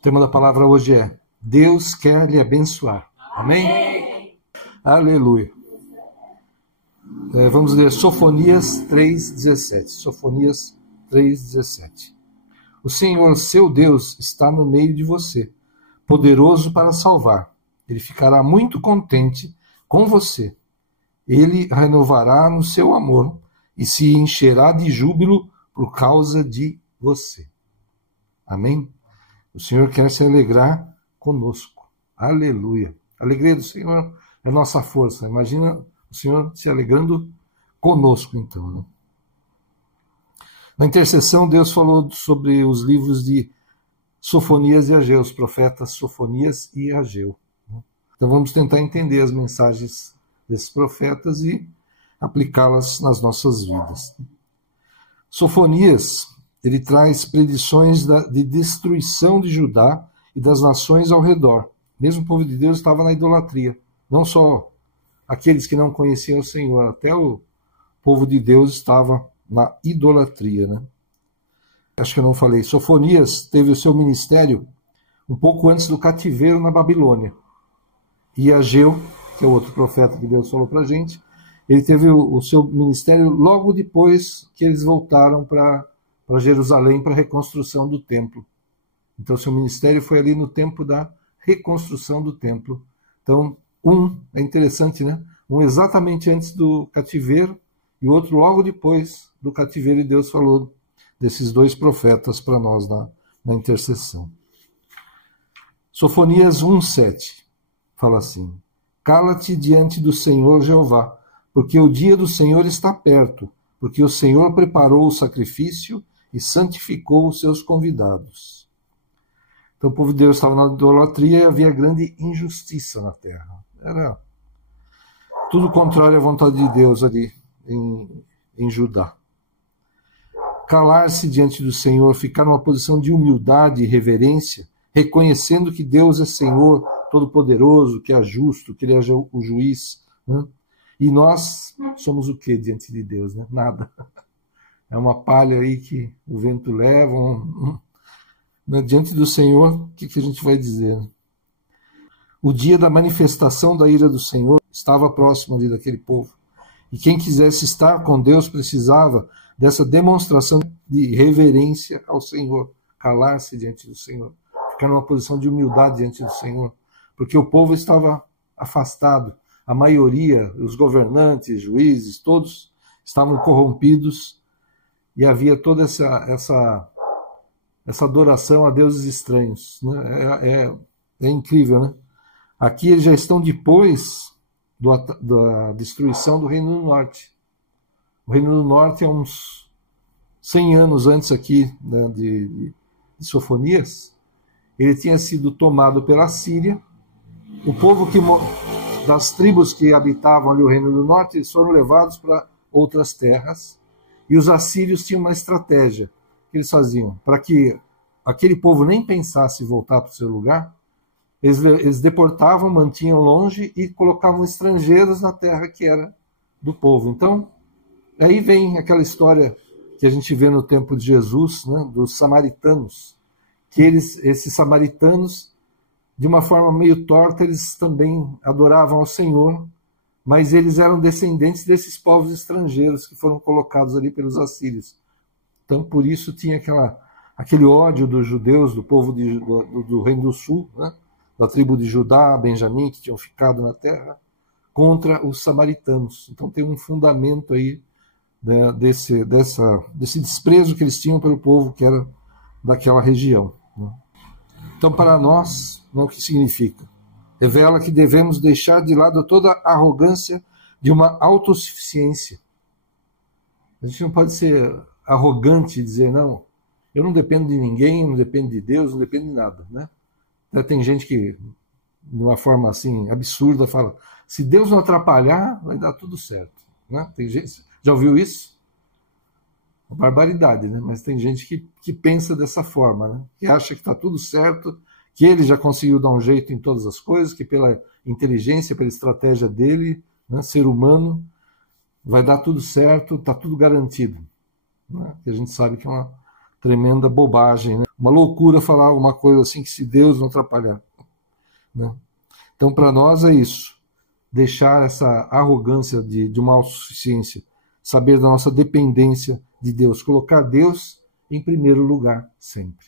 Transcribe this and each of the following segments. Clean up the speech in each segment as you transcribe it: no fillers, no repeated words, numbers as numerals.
O tema da palavra hoje é: Deus quer lhe abençoar. Amém? Aleluia. Vamos ler Sofonias 3,17. Sofonias 3,17. O Senhor, seu Deus, está no meio de você, poderoso para salvar. Ele ficará muito contente com você. Ele renovará no seu amor e se encherá de júbilo por causa de você. Amém? O Senhor quer se alegrar conosco. Aleluia. A alegria do Senhor é nossa força. Imagina o Senhor se alegrando conosco, então, né? Na intercessão, Deus falou sobre os livros de Sofonias e Ageu, os profetas Sofonias e Ageu. Então vamos tentar entender as mensagens desses profetas e aplicá-las nas nossas vidas. Sofonias, ele traz predições de destruição de Judá e das nações ao redor. Mesmo o povo de Deus estava na idolatria. Não só aqueles que não conheciam o Senhor, até o povo de Deus estava na idolatria, né? Acho que eu não falei. Sofonias teve o seu ministério um pouco antes do cativeiro na Babilônia. E Ageu, que é o outro profeta que Deus falou para a gente, ele teve o seu ministério logo depois que eles voltaram para Jerusalém para a reconstrução do templo. Então, seu ministério foi ali no tempo da reconstrução do templo. Então, é interessante, né? Um exatamente antes do cativeiro e o outro logo depois do cativeiro, e Deus falou desses dois profetas para nós na intercessão. Sofonias 1,7 fala assim: Cala-te diante do Senhor Jeová, porque o dia do Senhor está perto, porque o Senhor preparou o sacrifício e santificou os seus convidados. Então o povo de Deus estava na idolatria e havia grande injustiça na terra. Era tudo contrário à vontade de Deus ali em Judá. Calar-se diante do Senhor, ficar numa posição de humildade e reverência, reconhecendo que Deus é Senhor Todo-Poderoso, que é justo, que Ele é o juiz, né? E nós somos o que diante de Deus? Né? Nada. É uma palha aí que o vento leva. Diante do Senhor, o que a gente vai dizer? O dia da manifestação da ira do Senhor estava próximo ali daquele povo. E quem quisesse estar com Deus precisava dessa demonstração de reverência ao Senhor. Calar-se diante do Senhor. Ficar numa posição de humildade diante do Senhor. Porque o povo estava afastado. A maioria, os governantes, juízes, todos estavam corrompidos e havia toda essa adoração a deuses estranhos. Né? É incrível, né? Aqui eles já estão depois da destruição do Reino do Norte. O Reino do Norte é uns 100 anos antes aqui, né, de Sofonias. Ele tinha sido tomado pela Síria. O povo das tribos que habitavam ali o Reino do Norte, eles foram levados para outras terras, e os assírios tinham uma estratégia que eles faziam, para que aquele povo nem pensasse em voltar para o seu lugar, eles deportavam, mantinham longe e colocavam estrangeiros na terra que era do povo. Então, aí vem aquela história que a gente vê no tempo de Jesus, né, dos samaritanos, que esses samaritanos, de uma forma meio torta, eles também adoravam ao Senhor, mas eles eram descendentes desses povos estrangeiros que foram colocados ali pelos assírios. Então, por isso tinha aquele ódio dos judeus, do povo do Reino do Sul, né, da tribo de Judá, Benjamim, que tinham ficado na terra, contra os samaritanos. Então tem um fundamento aí, né, desse desprezo que eles tinham pelo povo que era daquela região. Né. Então, para nós, o que significa? Revela que devemos deixar de lado toda a arrogância de uma autossuficiência. A gente não pode ser arrogante e dizer, não, eu não dependo de ninguém, não dependo de Deus, não dependo de nada. Né? Tem gente que, de uma forma assim absurda, fala, se Deus não atrapalhar, vai dar tudo certo. Né? Tem gente, já ouviu isso? Uma barbaridade, né? Mas tem gente que pensa dessa forma, né? Que acha que está tudo certo, que ele já conseguiu dar um jeito em todas as coisas, que pela inteligência, pela estratégia dele, né, ser humano, vai dar tudo certo, está tudo garantido. Né? Que a gente sabe que é uma tremenda bobagem, né? Uma loucura falar alguma coisa assim que se Deus não atrapalhar, né? Então, para nós é isso, deixar essa arrogância de uma autossuficiência, saber da nossa dependência de Deus, colocar Deus em primeiro lugar sempre.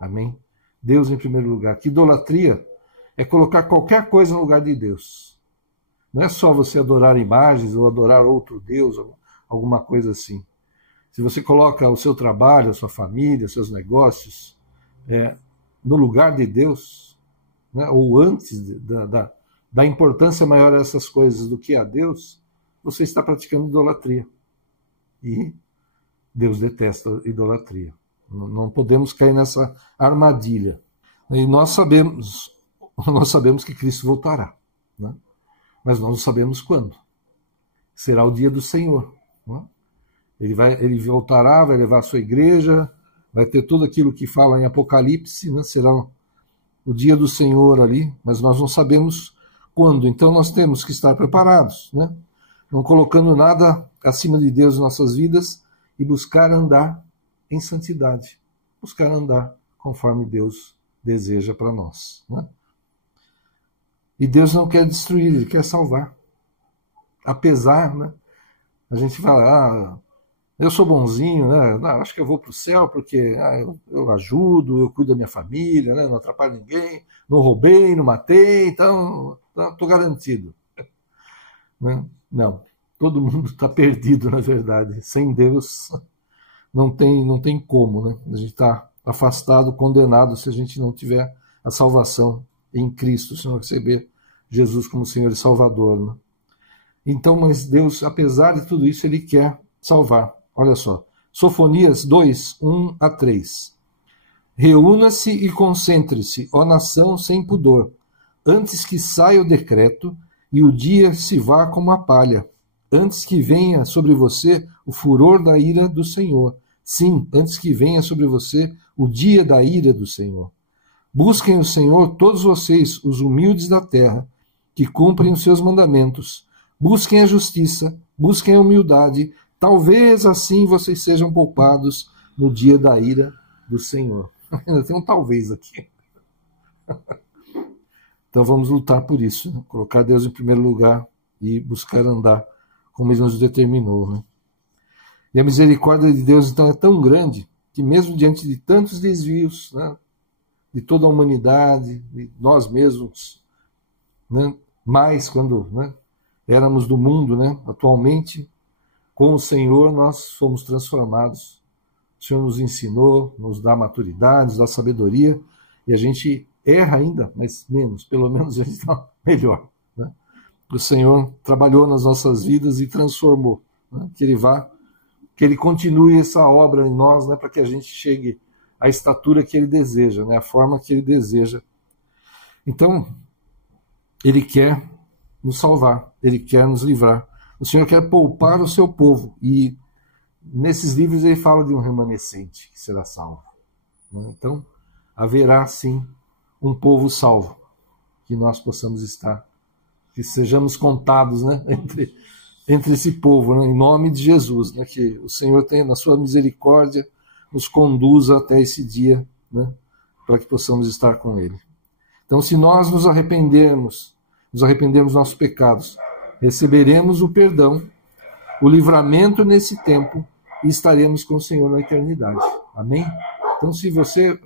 Amém? Deus em primeiro lugar. Que idolatria é colocar qualquer coisa no lugar de Deus. Não é só você adorar imagens ou adorar outro Deus, alguma coisa assim. Se você coloca o seu trabalho, a sua família, seus negócios no lugar de Deus, né, ou antes da importância maior dessas coisas do que a Deus, você está praticando idolatria. E Deus detesta a idolatria. Não podemos cair nessa armadilha. E nós sabemos que Cristo voltará, né? Mas nós não sabemos quando. Será o dia do Senhor, né? Ele voltará, vai levar a sua igreja, vai ter tudo aquilo que fala em Apocalipse, né? Será o dia do Senhor ali, mas nós não sabemos quando. Então nós temos que estar preparados, né? Não colocando nada acima de Deus em nossas vidas e buscar andar em santidade, buscar andar conforme Deus deseja para nós, né? E Deus não quer destruir, Ele quer salvar. Apesar, né, a gente fala, eu sou bonzinho, né, acho que eu vou para o céu porque eu ajudo, eu cuido da minha família, né, não atrapalho ninguém, não roubei, não matei, então estou garantido. Né? Não, todo mundo está perdido, na verdade. Sem Deus não tem como, né? A gente está afastado, condenado, se a gente não tiver a salvação em Cristo, se não receber Jesus como Senhor e Salvador, né? Então, mas Deus, apesar de tudo isso, Ele quer salvar. Olha só, Sofonias 2, 1 a 3. Reúna-se e concentre-se, ó nação sem pudor, antes que saia o decreto e o dia se vá como a palha, antes que venha sobre você o furor da ira do Senhor. Sim, antes que venha sobre você o dia da ira do Senhor. Busquem o Senhor, todos vocês, os humildes da terra, que cumprem os seus mandamentos. Busquem a justiça, busquem a humildade, talvez assim vocês sejam poupados no dia da ira do Senhor. Ainda tem um talvez aqui. Então vamos lutar por isso, né? Colocar Deus em primeiro lugar e buscar andar como Ele nos determinou, né? E a misericórdia de Deus então é tão grande que mesmo diante de tantos desvios, né, de toda a humanidade, de nós mesmos, né, mais quando, né, éramos do mundo, né, atualmente, com o Senhor nós fomos transformados. O Senhor nos ensinou, nos dá maturidade, nos dá sabedoria, e a gente erra ainda, mas menos, pelo menos a gente está melhor, né? O Senhor trabalhou nas nossas vidas e transformou, né? Que Ele continue essa obra em nós, né, para que a gente chegue à estatura que Ele deseja, né, a forma que Ele deseja. Então, Ele quer nos salvar, Ele quer nos livrar. O Senhor quer poupar o seu povo, e nesses livros Ele fala de um remanescente que será salvo, né? Então, haverá sim um povo salvo, que nós possamos estar, que sejamos contados, né, entre esse povo, né, em nome de Jesus, né, que o Senhor tenha, na sua misericórdia, nos conduza até esse dia, né, para que possamos estar com Ele. Então, se nós nos arrependermos dos nossos pecados, receberemos o perdão, o livramento nesse tempo e estaremos com o Senhor na eternidade. Amém? Então, se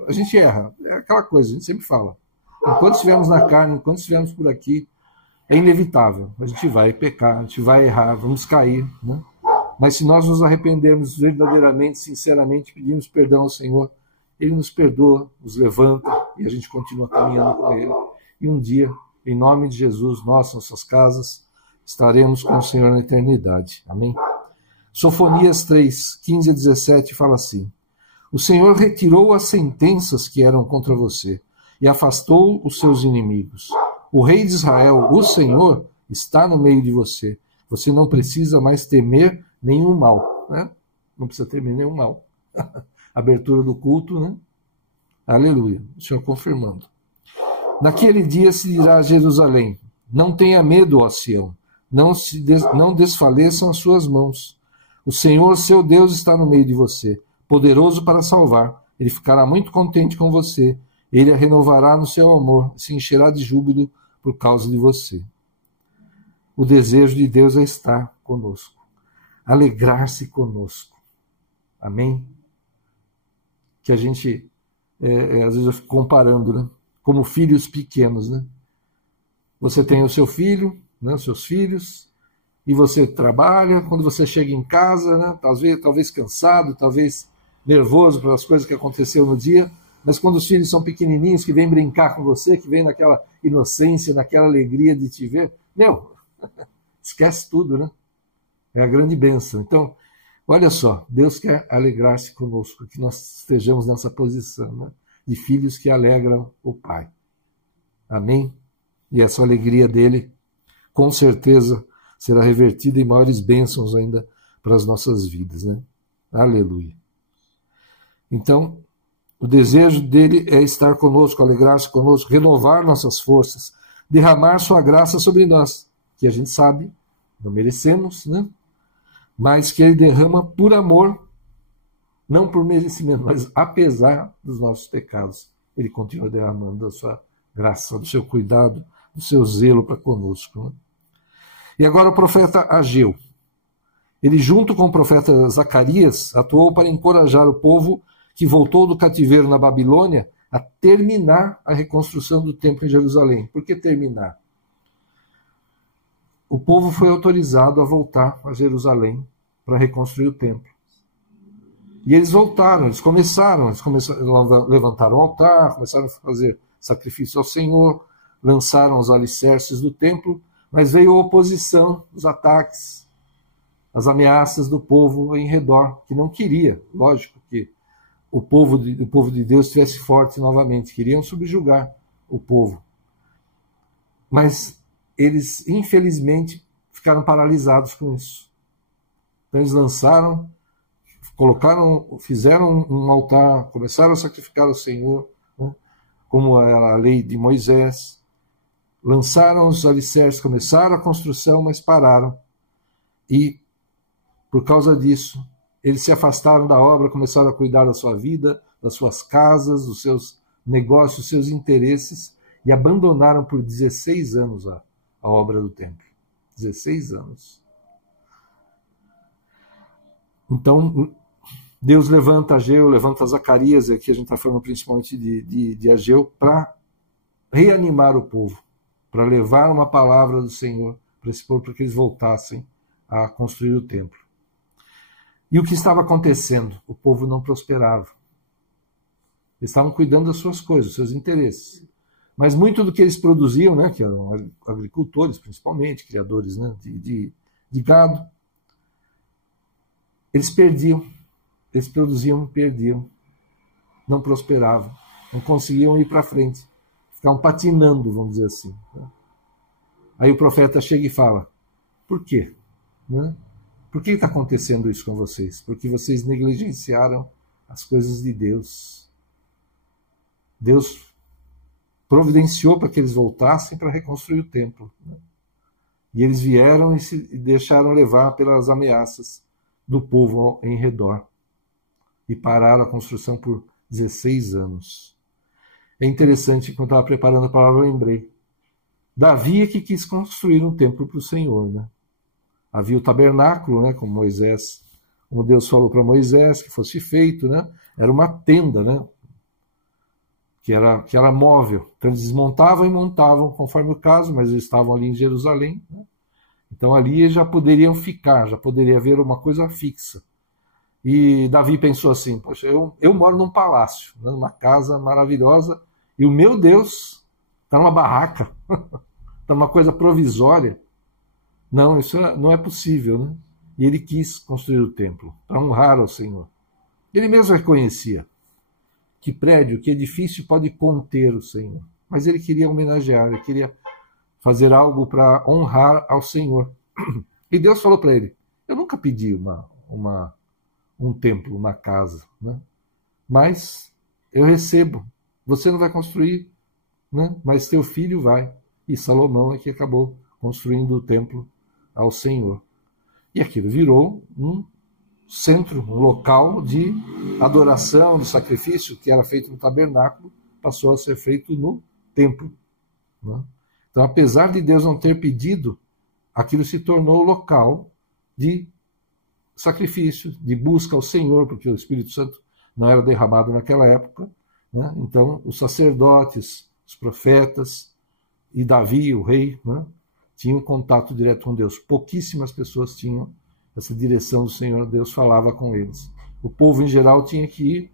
a gente erra, é aquela coisa, a gente sempre fala. Enquanto estivermos na carne, enquanto estivermos por aqui, é inevitável. A gente vai pecar, a gente vai errar, vamos cair, né? Mas se nós nos arrependermos verdadeiramente, sinceramente, pedimos perdão ao Senhor, Ele nos perdoa, nos levanta e a gente continua caminhando com Ele. E um dia, em nome de Jesus, nós, nossas casas, estaremos com o Senhor na eternidade. Amém? Sofonias 3, 15 a 17 fala assim: O Senhor retirou as sentenças que eram contra você e afastou os seus inimigos. O Rei de Israel, o Senhor, está no meio de você. Você não precisa mais temer nenhum mal, né? Não precisa temer nenhum mal. Abertura do culto, né? Aleluia. O Senhor confirmando. Naquele dia se dirá a Jerusalém: Não tenha medo, ó Sião. Não desfaleçam as suas mãos. O Senhor, seu Deus, está no meio de você. poderoso para salvar. Ele ficará muito contente com você. Ele a renovará no seu amor, se encherá de júbilo por causa de você. O desejo de Deus é estar conosco, alegrar-se conosco. Amém? Que a gente, às vezes eu fico comparando, né? Como filhos pequenos, né? Você tem o seu filho, né? Os seus filhos, e você trabalha. Quando você chega em casa, né? Talvez cansado, talvez nervoso pelas coisas que aconteceram no dia, mas quando os filhos são pequenininhos, que vêm brincar com você, que vêm naquela inocência, naquela alegria de te ver, esquece tudo, né? É a grande bênção. Então, olha só, Deus quer alegrar-se conosco, que nós estejamos nessa posição, né? De filhos que alegram o Pai. Amém? E essa alegria dele, com certeza, será revertida em maiores bênçãos ainda para as nossas vidas, né? Aleluia. Então, o desejo dele é estar conosco, alegrar-se conosco, renovar nossas forças, derramar sua graça sobre nós, que a gente sabe, não merecemos, né? Mas que ele derrama por amor, não por merecimento, mas apesar dos nossos pecados, ele continua derramando a sua graça, do seu cuidado, do seu zelo para conosco, né? E agora o profeta Ageu. Ele, junto com o profeta Zacarias, atuou para encorajar o povo que voltou do cativeiro na Babilônia a terminar a reconstrução do templo em Jerusalém. Por que terminar? O povo foi autorizado a voltar a Jerusalém para reconstruir o templo. E eles voltaram, eles começaram, levantaram o altar, começaram a fazer sacrifício ao Senhor, lançaram os alicerces do templo, mas veio a oposição, os ataques, as ameaças do povo em redor, que não queria, lógico que o povo de Deus estivesse forte novamente, queriam subjugar o povo. Mas eles, infelizmente, ficaram paralisados com isso. Então eles lançaram, fizeram um altar, começaram a sacrificar ao Senhor, né, como era a lei de Moisés, lançaram os alicerces, começaram a construção, mas pararam. E, por causa disso, eles se afastaram da obra, começaram a cuidar da sua vida, das suas casas, dos seus negócios, dos seus interesses, e abandonaram por 16 anos a obra do templo. 16 anos. Então, Deus levanta Ageu, levanta Zacarias, e aqui a gente está falando principalmente de Ageu, para reanimar o povo, para levar uma palavra do Senhor para esse povo, para que eles voltassem a construir o templo. E o que estava acontecendo? O povo não prosperava. Eles estavam cuidando das suas coisas, dos seus interesses. Mas muito do que eles produziam, né, que eram agricultores principalmente, criadores, né, de gado, eles perdiam. Eles produziam e perdiam. Não prosperavam. Não conseguiam ir para frente. Ficavam patinando, vamos dizer assim. Tá? Aí o profeta chega e fala, por quê? Né? Por que está acontecendo isso com vocês? Porque vocês negligenciaram as coisas de Deus. Deus providenciou para que eles voltassem para reconstruir o templo. Né? E eles vieram e se deixaram levar pelas ameaças do povo em redor. E pararam a construção por 16 anos. É interessante, quando eu estava preparando a palavra, eu lembrei. Davi é que quis construir um templo para o Senhor, né? Havia o tabernáculo, né, como Deus falou para Moisés que fosse feito, né? Era uma tenda, né, que era móvel. Então eles desmontavam e montavam conforme o caso, mas eles estavam ali em Jerusalém, né? Então ali eles já poderiam ficar, já poderia haver uma coisa fixa. E Davi pensou assim, poxa, eu moro num palácio, né, numa casa maravilhosa, e o meu Deus está numa barraca, está numa coisa provisória. Não, isso não é possível, né? E ele quis construir o templo para honrar ao Senhor. Ele mesmo reconhecia que prédio, que edifício pode conter o Senhor. Mas ele queria homenagear, ele queria fazer algo para honrar ao Senhor. E Deus falou para ele, eu nunca pedi um templo, uma casa, né? Mas eu recebo. Você não vai construir, né? Mas teu filho vai. E Salomão é que acabou construindo o templo ao Senhor. E aquilo virou centro, um local de adoração, de sacrifício, que era feito no tabernáculo, passou a ser feito no templo. Né? Então, apesar de Deus não ter pedido, aquilo se tornou local de sacrifício, de busca ao Senhor, porque o Espírito Santo não era derramado naquela época. Né? Então, os sacerdotes, os profetas e Davi, o rei, né, tinham contato direto com Deus. Pouquíssimas pessoas tinham essa direção do Senhor, Deus falava com eles. O povo em geral tinha que ir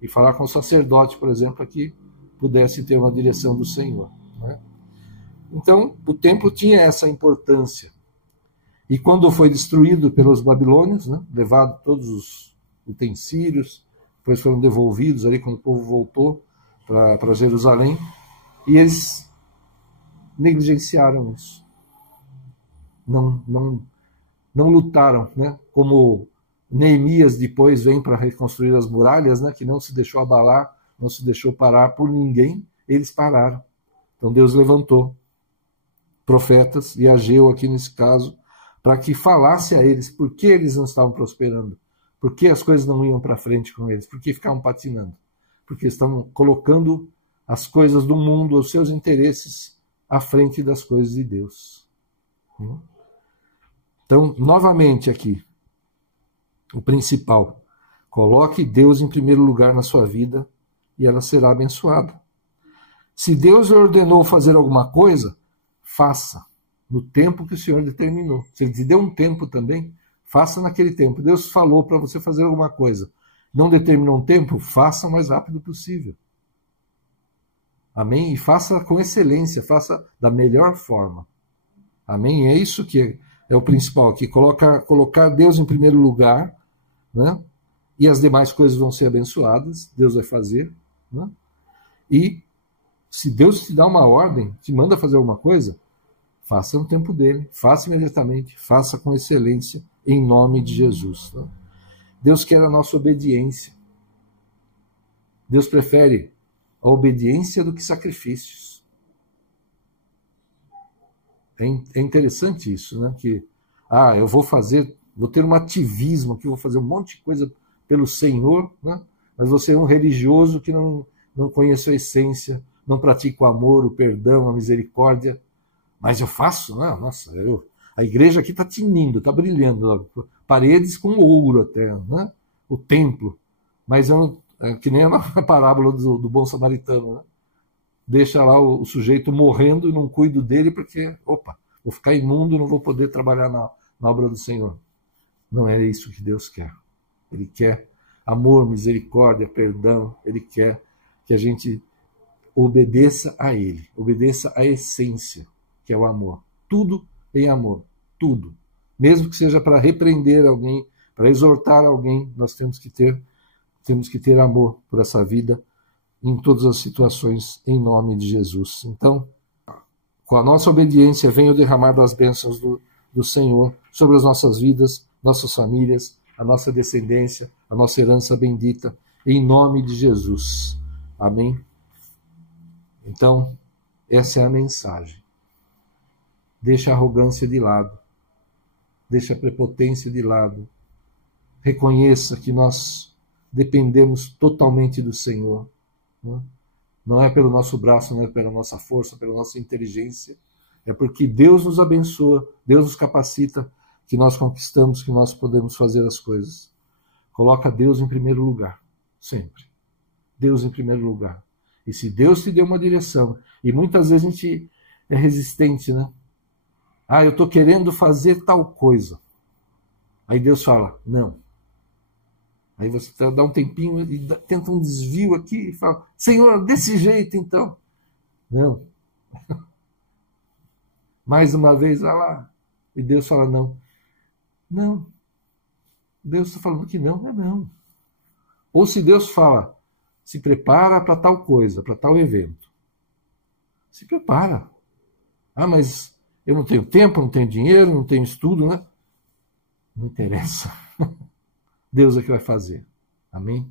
e falar com o sacerdote, por exemplo, para que pudesse ter uma direção do Senhor. Né? Então, o templo tinha essa importância. E quando foi destruído pelos babilônios, né, levado todos os utensílios, depois foram devolvidos ali quando o povo voltou para Jerusalém, e eles negligenciaram isso. Não lutaram, né? Como Neemias depois vem para reconstruir as muralhas, né? Que não se deixou abalar, não se deixou parar por ninguém, eles pararam. Então Deus levantou profetas, e Ageu aqui nesse caso, para que falasse a eles por que eles não estavam prosperando, por que as coisas não iam para frente com eles, por que ficavam patinando, porque estavam colocando as coisas do mundo, os seus interesses, à frente das coisas de Deus. Então, novamente aqui, o principal, coloque Deus em primeiro lugar na sua vida e ela será abençoada. Se Deus lhe ordenou fazer alguma coisa, faça no tempo que o Senhor determinou. Se Ele te deu um tempo também, faça naquele tempo. Deus falou para você fazer alguma coisa, não determinou um tempo, faça o mais rápido possível. Amém? E faça com excelência, faça da melhor forma. Amém? É isso que é o principal aqui, colocar Deus em primeiro lugar, né? E as demais coisas vão ser abençoadas, Deus vai fazer. Né? E se Deus te dá uma ordem, te manda fazer alguma coisa, faça no tempo dele, faça imediatamente, faça com excelência, em nome de Jesus. Né? Deus quer a nossa obediência. Deus prefere a obediência do que sacrifícios. É interessante isso, né? Que, eu vou ter um ativismo aqui, vou fazer um monte de coisa pelo Senhor, né? Mas você é um religioso que não conhece a essência, não pratica o amor, o perdão, a misericórdia. Mas eu faço, né? Nossa, a igreja aqui está tinindo, está brilhando, paredes com ouro até, né? O templo. Mas que nem a parábola do bom samaritano, né? Deixa lá o sujeito morrendo e não cuido dele porque, vou ficar imundo, não vou poder trabalhar na obra do Senhor. Não é isso que Deus quer. Ele quer amor, misericórdia, perdão. Ele quer que a gente obedeça a Ele, obedeça à essência, que é o amor. Tudo em amor, tudo. Mesmo que seja para repreender alguém, para exortar alguém, nós temos que ter amor por essa vida, em todas as situações, em nome de Jesus. Então, com a nossa obediência, vem o derramar das bênçãos do Senhor sobre as nossas vidas, nossas famílias, a nossa descendência, a nossa herança bendita, em nome de Jesus. Amém? Então, essa é a mensagem. Deixa a arrogância de lado, deixa a prepotência de lado, reconheça que nós dependemos totalmente do Senhor. Não é pelo nosso braço, não é pela nossa força, pela nossa inteligência. É porque Deus nos abençoa, Deus nos capacita, que nós conquistamos, que nós podemos fazer as coisas. Coloca Deus em primeiro lugar, sempre. Deus em primeiro lugar. E se Deus te deu uma direção, e muitas vezes a gente é resistente, né? Eu estou querendo fazer tal coisa. Aí Deus fala, não. Aí você dá um tempinho e tenta um desvio aqui e fala, Senhor, desse jeito então. Não. Mais uma vez, vai lá. E Deus fala, não. Não. Deus está falando que não, é não. Ou se Deus fala, se prepara para tal coisa, para tal evento. Se prepara. Mas eu não tenho tempo, não tenho dinheiro, não tenho estudo, né? Não interessa. Deus é que vai fazer. Amém?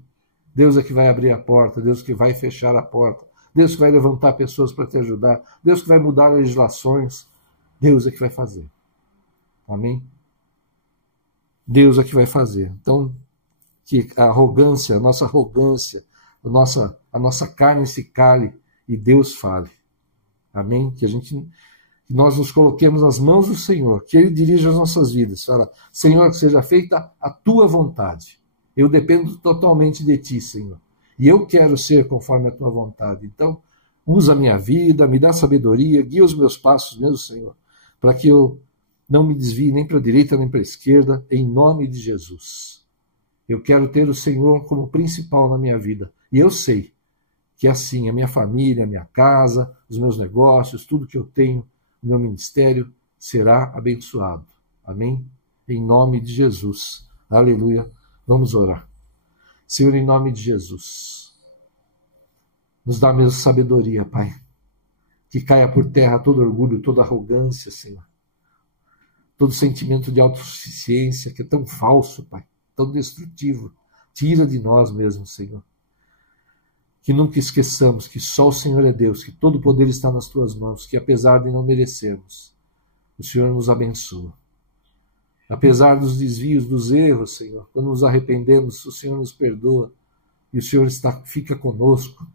Deus é que vai abrir a porta, Deus que vai fechar a porta, Deus que vai levantar pessoas para te ajudar, Deus que vai mudar legislações, Deus é que vai fazer. Amém? Deus é que vai fazer. Então, que a nossa arrogância, a nossa carne se cale e Deus fale. Amém? Que nós nos coloquemos nas mãos do Senhor, que Ele dirija as nossas vidas. Fala, Senhor, que seja feita a tua vontade. Eu dependo totalmente de ti, Senhor. E eu quero ser conforme a tua vontade. Então, usa a minha vida, me dá sabedoria, guia os meus passos, meu Senhor, para que eu não me desvie nem para a direita nem para a esquerda, em nome de Jesus. Eu quero ter o Senhor como principal na minha vida. E eu sei que assim, a minha família, a minha casa, os meus negócios, tudo que eu tenho, o meu ministério, será abençoado. Amém? Em nome de Jesus. Aleluia. Vamos orar. Senhor, em nome de Jesus, nos dá a mesma sabedoria, Pai. Que caia por terra todo orgulho, toda arrogância, Senhor. Todo sentimento de autossuficiência que é tão falso, Pai, tão destrutivo. Tira de nós mesmo, Senhor. Que nunca esqueçamos que só o Senhor é Deus, que todo o poder está nas tuas mãos, que apesar de não merecermos, o Senhor nos abençoa. Apesar dos desvios, dos erros, Senhor, quando nos arrependemos, o Senhor nos perdoa e o Senhor fica conosco.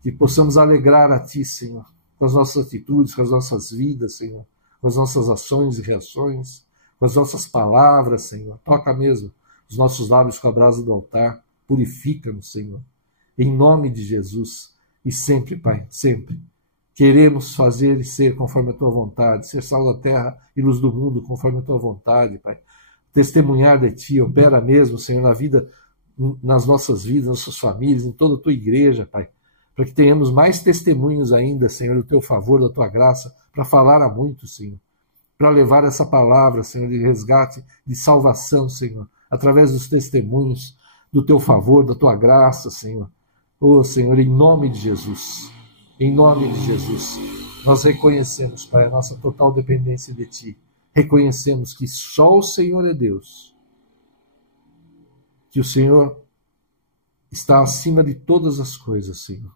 Que possamos alegrar a Ti, Senhor, com as nossas atitudes, com as nossas vidas, Senhor, com as nossas ações e reações, com as nossas palavras, Senhor. Toca mesmo os nossos lábios com a brasa do altar, purifica-nos, Senhor. Em nome de Jesus, e sempre, Pai, sempre, queremos fazer e ser conforme a Tua vontade, ser sal da terra e luz do mundo conforme a Tua vontade, Pai. Testemunhar de Ti, opera mesmo, Senhor, na vida, nas nossas vidas, nas nossas famílias, em toda a Tua igreja, Pai, para que tenhamos mais testemunhos ainda, Senhor, do Teu favor, da Tua graça, para falar a muitos, Senhor, para levar essa palavra, Senhor, de resgate, de salvação, Senhor, através dos testemunhos do Teu favor, da Tua graça, Senhor. Oh, Senhor, em nome de Jesus, nós reconhecemos, Pai, a nossa total dependência de Ti. Reconhecemos que só o Senhor é Deus, que o Senhor está acima de todas as coisas, Senhor.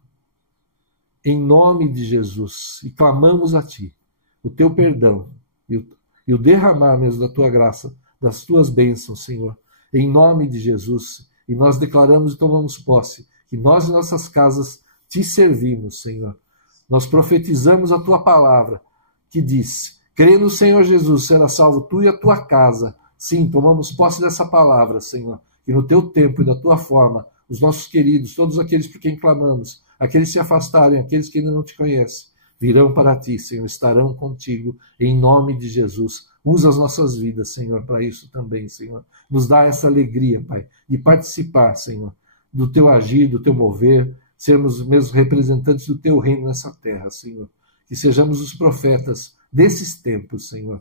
Em nome de Jesus, e clamamos a Ti o Teu perdão e o derramar mesmo da Tua graça, das Tuas bênçãos, Senhor, em nome de Jesus. E nós declaramos e tomamos posse que nós e nossas casas Te servimos, Senhor. Nós profetizamos a Tua palavra, que diz, crê no Senhor Jesus, será salvo tu e a tua casa. Sim, tomamos posse dessa palavra, Senhor, que no Teu tempo e da Tua forma, os nossos queridos, todos aqueles por quem clamamos, aqueles que se afastarem, aqueles que ainda não Te conhecem, virão para Ti, Senhor, estarão contigo, em nome de Jesus. Usa as nossas vidas, Senhor, para isso também, Senhor. Nos dá essa alegria, Pai, de participar, Senhor, do Teu agir, do Teu mover, sermos mesmo representantes do Teu reino nessa terra, Senhor. Que sejamos os profetas desses tempos, Senhor.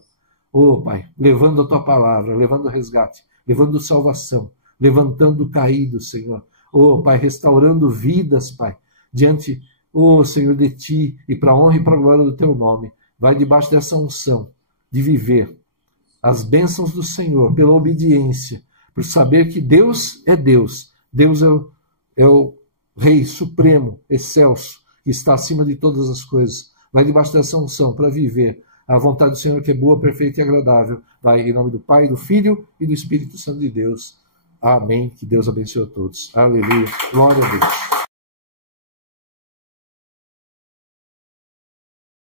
Oh, Pai, levando a Tua palavra, levando resgate, levando salvação, levantando o caído, Senhor. Oh, Pai, restaurando vidas, Pai, diante, oh, Senhor, de Ti, e para a honra e para a glória do Teu nome. Vai debaixo dessa unção de viver as bênçãos do Senhor pela obediência, por saber que Deus é Deus. Deus é o Rei Supremo, excelso, que está acima de todas as coisas. Vai debaixo dessa unção para viver a vontade do Senhor, que é boa, perfeita e agradável. Vai em nome do Pai, do Filho e do Espírito Santo de Deus. Amém. Que Deus abençoe a todos. Aleluia. Glória a Deus.